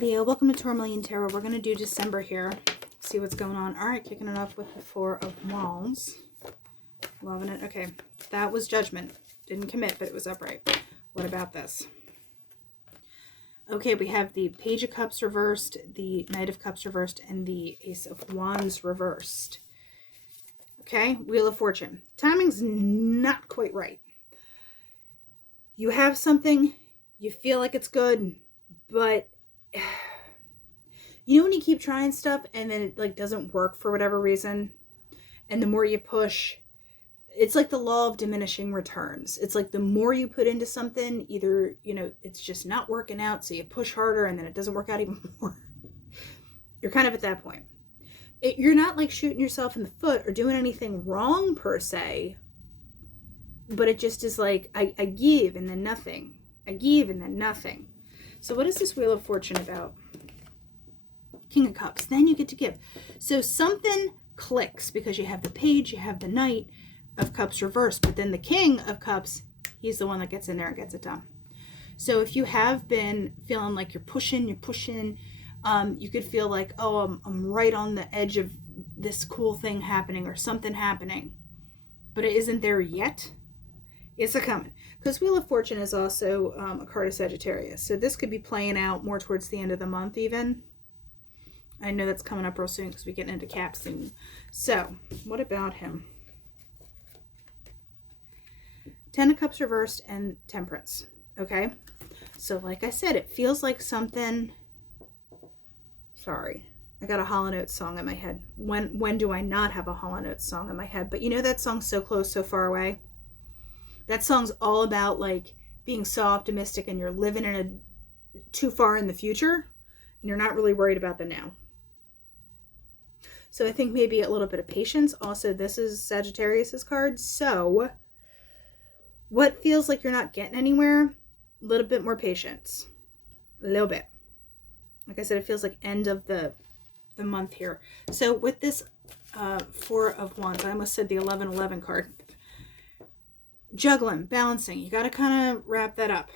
Leo, welcome to Tourmaline Tarot. We're going to do December here. See what's going on. All right, kicking it off with the Four of Wands. Loving it. Okay, that was Judgment. Didn't commit, but it was upright. What about this? Okay, we have the Page of Cups reversed, the Knight of Cups reversed, and the Ace of Wands reversed. Okay, Wheel of Fortune. Timing's not quite right. You have something, you feel like it's good, but you know when you keep trying stuff and then it like doesn't work for whatever reason, and the more you push, it's like the law of diminishing returns. It's like the more you put into something, either, you know, it's just not working out, so you push harder and then it doesn't work out even more. You're kind of at that point. You're not like shooting yourself in the foot or doing anything wrong per se, but it just is like, I give and then nothing. I give and then nothing. So what is this Wheel of Fortune about? King of Cups. Then you get to give. So something clicks because you have the Page, you have the Knight of Cups reversed, but then the King of Cups, he's the one that gets in there and gets it done. So if you have been feeling like you're pushing, you could feel like, oh, I'm right on the edge of this cool thing happening or something happening, but it isn't there yet. It's a coming. Because Wheel of Fortune is also a card of Sagittarius. So this could be playing out more towards the end of the month even. I know that's coming up real soon because we're getting into Cap soon. So, what about him? Ten of Cups reversed and Temperance. Okay? So, like I said, it feels like something... Sorry. I got a Hall & Oates song in my head. When do I not have a Hall & Oates song in my head? But you know that song, So Close, So Far Away? That song's all about like being so optimistic and you're living in a too far in the future and you're not really worried about the now. So I think maybe a little bit of patience. Also, this is Sagittarius's card. So what feels like you're not getting anywhere, a little bit more patience. A little bit. Like I said, it feels like end of the month here. So with this Four of Wands, I almost said the 11-11 card. Juggling, balancing, you got to kind of wrap that up.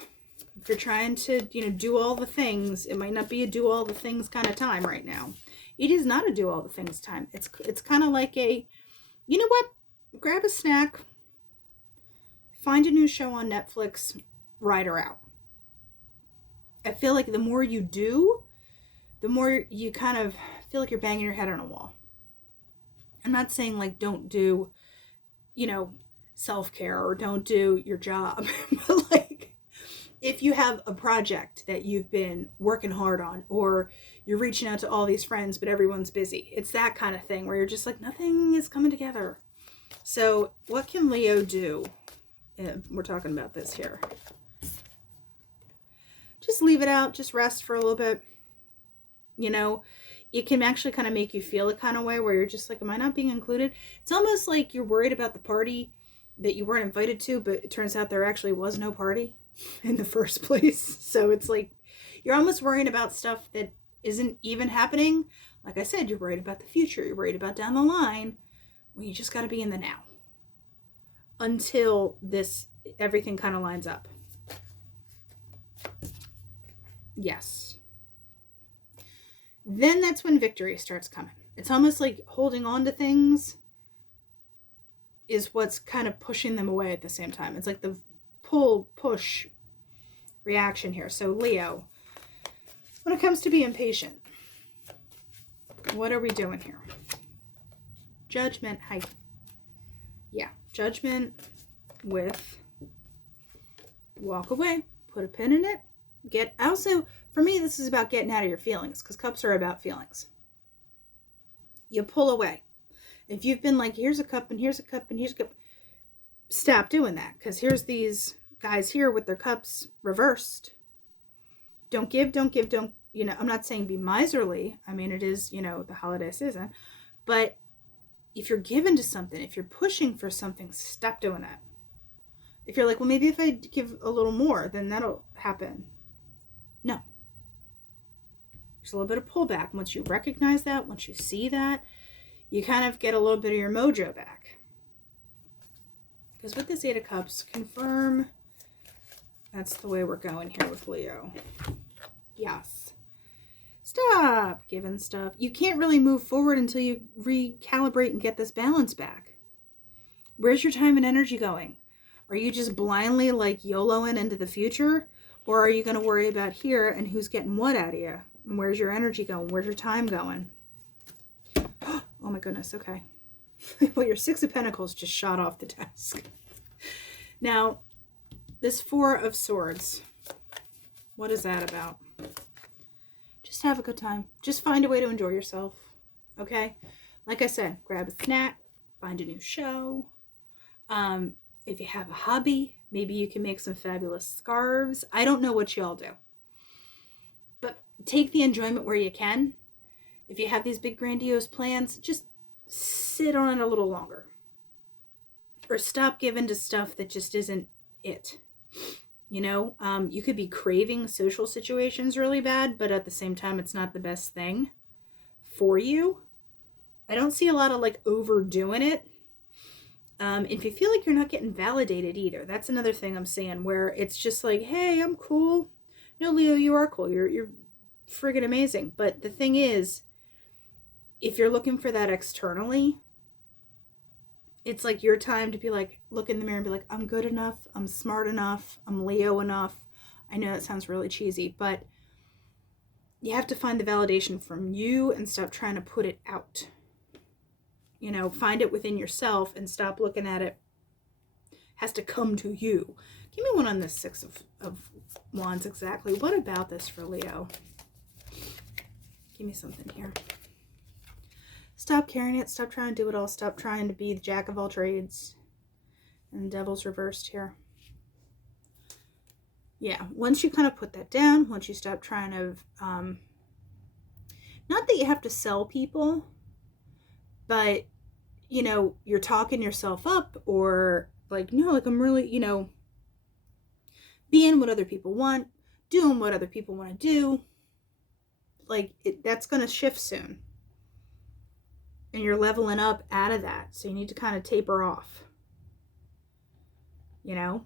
If you're trying to, you know, do all the things, it might not be a do all the things kind of time right now. It is not a do all the things time. It's kind of like a, you know what? Grab a snack, find a new show on Netflix, ride her out. I feel like the more you do, the more you kind of feel like you're banging your head on a wall. I'm not saying like don't do, you know, self-care or don't do your job, but like if you have a project that you've been working hard on, or you're reaching out to all these friends but everyone's busy, it's that kind of thing where you're just like nothing is coming together. So what can Leo do? We're talking about this here. Just leave it out, just rest for a little bit. You know, it can actually kind of make you feel a kind of way where you're just like, am I not being included? It's almost like you're worried about the party that you weren't invited to, but it turns out there actually was no party in the first place. So it's like you're almost worrying about stuff that isn't even happening. Like I said, you're worried about the future, you're worried about down the line, when you just got to be in the now until everything kind of lines up. Yes. Then that's when victory starts coming. It's almost like holding on to things is what's kind of pushing them away at the same time. It's like the push reaction here. So Leo, when it comes to being patient, what are we doing here? Judgment. Yeah, Judgment with walk away, put a pin in it. Also, for me, this is about getting out of your feelings, because cups are about feelings. You pull away. If you've been like, here's a cup and here's a cup and here's a cup, stop doing that, because here's these guys here with their cups reversed. Don't give, you know, I'm not saying be miserly. I mean, it is, you know, the holiday season. But if you're given to something, if you're pushing for something, stop doing that. If you're like, well, maybe if I give a little more, then that'll happen. No. There's a little bit of pullback. Once you recognize that, once you see that, you kind of get a little bit of your mojo back. Because with this Eight of Cups, confirm, that's the way we're going here with Leo. Yes. Stop giving stuff. You can't really move forward until you recalibrate and get this balance back. Where's your time and energy going? Are you just blindly like YOLOing into the future? Or are you going to worry about here and who's getting what out of you? And where's your energy going? Where's your time going? Oh my goodness, okay. Well, your Six of Pentacles just shot off the desk. Now, this Four of Swords, what is that about? Just have a good time. Just find a way to enjoy yourself, okay? Like I said, grab a snack, find a new show. If you have a hobby, maybe you can make some fabulous scarves. I don't know what y'all do. But take the enjoyment where you can. If you have these big grandiose plans, just sit on it a little longer. Or stop giving to stuff that just isn't it. You know, you could be craving social situations really bad, but at the same time, it's not the best thing for you. I don't see a lot of like overdoing it. If you feel like you're not getting validated either, that's another thing I'm saying, where it's just like, hey, I'm cool. No, Leo, you are cool. You're friggin' amazing. But the thing is, if you're looking for that externally, it's like your time to be like, look in the mirror and be like, I'm good enough. I'm smart enough. I'm Leo enough. I know that sounds really cheesy, but you have to find the validation from you and stop trying to put it out. You know, find it within yourself and stop looking at it. Has to come to you. Give me one on this Six of Wands exactly. What about this for Leo? Give me something here. Stop carrying it. Stop trying to do it all. Stop trying to be the jack of all trades. And the Devil's reversed here. Yeah, once you kind of put that down, once you stop trying to, not that you have to sell people, but, you know, you're talking yourself up, or like, no, like I'm really, you know, being what other people want, doing what other people want to do. Like, that's going to shift soon. And you're leveling up out of that. So you need to kind of taper off. You know?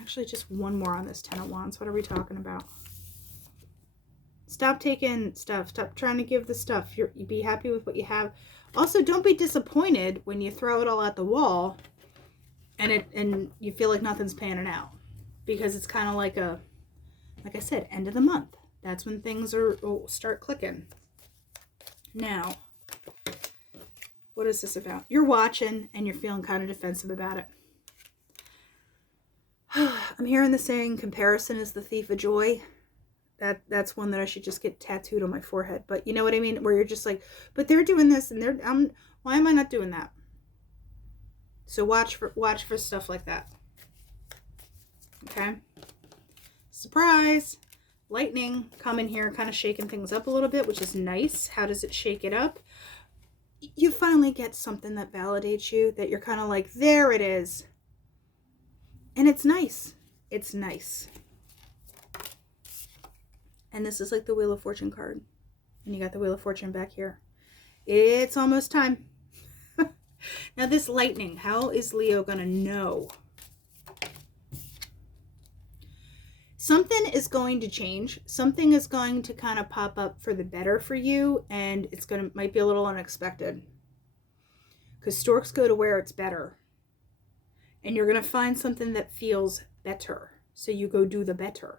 Actually, just one more on this Ten of Wands. What are we talking about? Stop taking stuff. Stop trying to give the stuff. You be happy with what you have. Also, don't be disappointed when you throw it all at the wall and you feel like nothing's panning out. Because it's kind of like like I said, end of the month. That's when things will start clicking. Now, what is this about? You're watching and you're feeling kind of defensive about it. I'm hearing the saying, comparison is the thief of joy. That's one that I should just get tattooed on my forehead. But you know what I mean? Where you're just like, but they're doing this and why am I not doing that? So watch for stuff like that. Okay. Surprise. Lightning coming here, kind of shaking things up a little bit, which is nice. How does it shake it up? You finally get something that validates you, that you're kind of like, there it is. And it's nice. It's nice. And this is like the Wheel of Fortune card. And you got the Wheel of Fortune back here. It's almost time. Now this lightning, how is Leo going to know? Something is going to change. Something is going to kind of pop up for the better for you. And it's might be a little unexpected. Because storks go to where it's better. And you're going to find something that feels better. So you go do the better.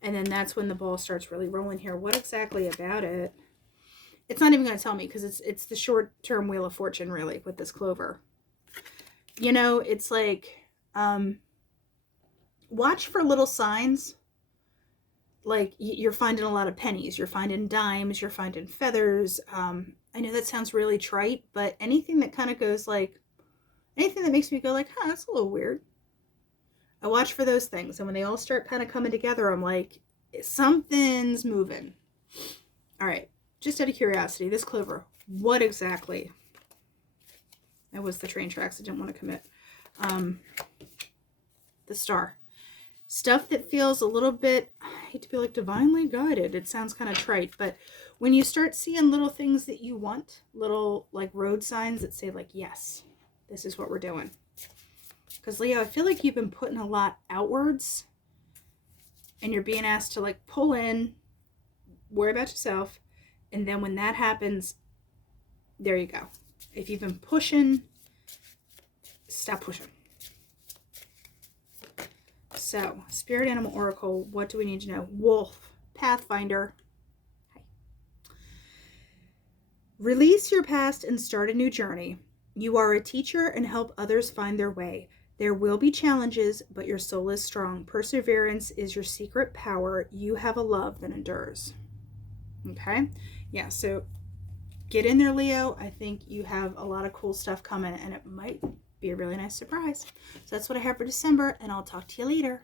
And then that's when the ball starts really rolling here. What exactly about it? It's not even going to tell me because it's the short-term Wheel of Fortune, really, with this clover. You know, it's like, watch for little signs. Like, you're finding a lot of pennies. You're finding dimes. You're finding feathers. I know that sounds really trite, but anything that kind of goes like, anything that makes me go like, huh, that's a little weird. I watch for those things. And when they all start kind of coming together, I'm like, something's moving. All right. Just out of curiosity, this clover, what exactly? That was the train tracks. I didn't want to commit. The Star. Stuff that feels a little bit, I hate to be like divinely guided. It sounds kind of trite, but when you start seeing little things that you want, little like road signs that say like, yes, this is what we're doing. Because Leo, I feel like you've been putting a lot outwards and you're being asked to like pull in, worry about yourself, And then when that happens, there you go. If you've been pushing, stop pushing. So, Spirit Animal Oracle, what do we need to know? Wolf, Pathfinder. Hi. Release your past and start a new journey. You are a teacher and help others find their way. There will be challenges, but your soul is strong. Perseverance is your secret power. You have a love that endures. Okay? Yeah, so get in there, Leo. I think you have a lot of cool stuff coming, and it might be a really nice surprise. So that's what I have for December, and I'll talk to you later.